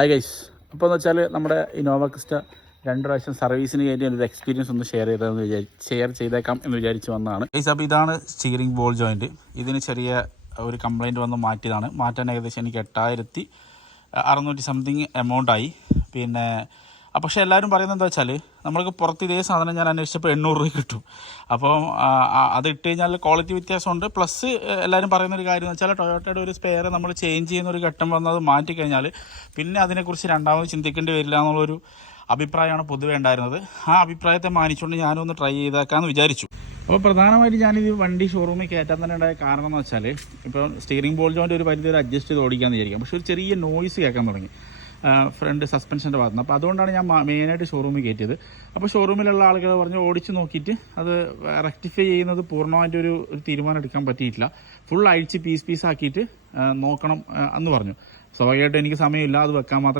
Hi guys, അപ്പോൾ എന്ന് വെച്ചാൽ നമ്മുടെ ഇന്നോവ ക്രിസ്റ്റ 2 പ്രാവശ്യം സർവീസിന് കയറ്റി ഒരു എക്സ്പീരിയൻസ് ഒന്ന് ഷെയർ ചെയ്തേക്കാം എന്ന് വിചാരിച്ച് വന്നതാണ് ഗൈസ്. അപ്പോൾ ഇതാണ് സ്റ്റിയറിംഗ് ബോൾ ജോയിൻറ്റ്. ഇതിന് ചെറിയ ഒരു കംപ്ലയിൻറ്റ് വന്ന് മാറ്റിയതാണ്. മാറ്റാൻ ഏകദേശം എനിക്ക് 8600 സംതിങ് എമൗണ്ട് ആയി. പിന്നെ പക്ഷേ എല്ലാവരും പറയുന്നത് എന്താ വെച്ചാൽ നമ്മൾക്ക് പുറത്ത് ഇതേ സാധനം ഞാൻ അന്വേഷിച്ചപ്പോൾ 800 രൂപ കിട്ടും. അപ്പോൾ അത് ഇട്ട് കഴിഞ്ഞാൽ ക്വാളിറ്റി വ്യത്യാസമുണ്ട്. പ്ലസ് എല്ലാവരും പറയുന്നൊരു കാര്യം എന്ന് വെച്ചാൽ ടൊയോട്ടയുടെ ഒരു സ്പെയർ നമ്മൾ ചേഞ്ച് ചെയ്യുന്ന ഒരു ഘട്ടം വന്നത് മാറ്റിക്കഴിഞ്ഞാൽ പിന്നെ അതിനെക്കുറിച്ച് രണ്ടാമത് ചിന്തിക്കേണ്ടി വരില്ല എന്നുള്ളൊരു അഭിപ്രായമാണ് പൊതുവേ ഉണ്ടായിരുന്നത്. ആ അഭിപ്രായത്തെ മാനിച്ചുകൊണ്ട് ഞാനൊന്ന് ട്രൈ ചെയ്തേക്കാമെന്ന് വിചാരിച്ചു. അപ്പോൾ പ്രധാനമായിട്ട് ഞാനിത് വണ്ടി ഷോറൂമിൽ കയറ്റാൻ തന്നെ ഉണ്ടായ കാരണം എന്ന് വെച്ചാൽ ഇപ്പോൾ സ്റ്റിയറിംഗ് ബോൾ ജോയിൻ്റ് ഒരു പരിധി വരെ അഡ്ജസ്റ്റ് ചെയ്ത് ഓടിക്കാമെന്ന് വിചാരിക്കാം. പക്ഷേ ഒരു ചെറിയ നോയ്സ് കേൾക്കാൻ തുടങ്ങി ഫ്രണ്ട് സസ്പെൻഷൻ്റെ ഭാഗത്ത് നിന്ന്. അപ്പോൾ അതുകൊണ്ടാണ് ഞാൻ മെയിനായിട്ട് ഷോറൂമിൽ കയറ്റിയത്. അപ്പോൾ ഷോറൂമിലുള്ള ആളുകൾ പറഞ്ഞ് ഓടിച്ച് നോക്കിയിട്ട് അത് റെക്ടിഫൈ ചെയ്യുന്നത് പൂർണ്ണമായിട്ടൊരു തീരുമാനം എടുക്കാൻ പറ്റിയിട്ടില്ല. ഫുൾ അഴിച്ച് പീസ് ആക്കിയിട്ട് നോക്കണം എന്ന് പറഞ്ഞു. സ്വാഭാവികമായിട്ടും എനിക്ക് സമയമില്ല, അത് വെക്കാൻ മാത്രം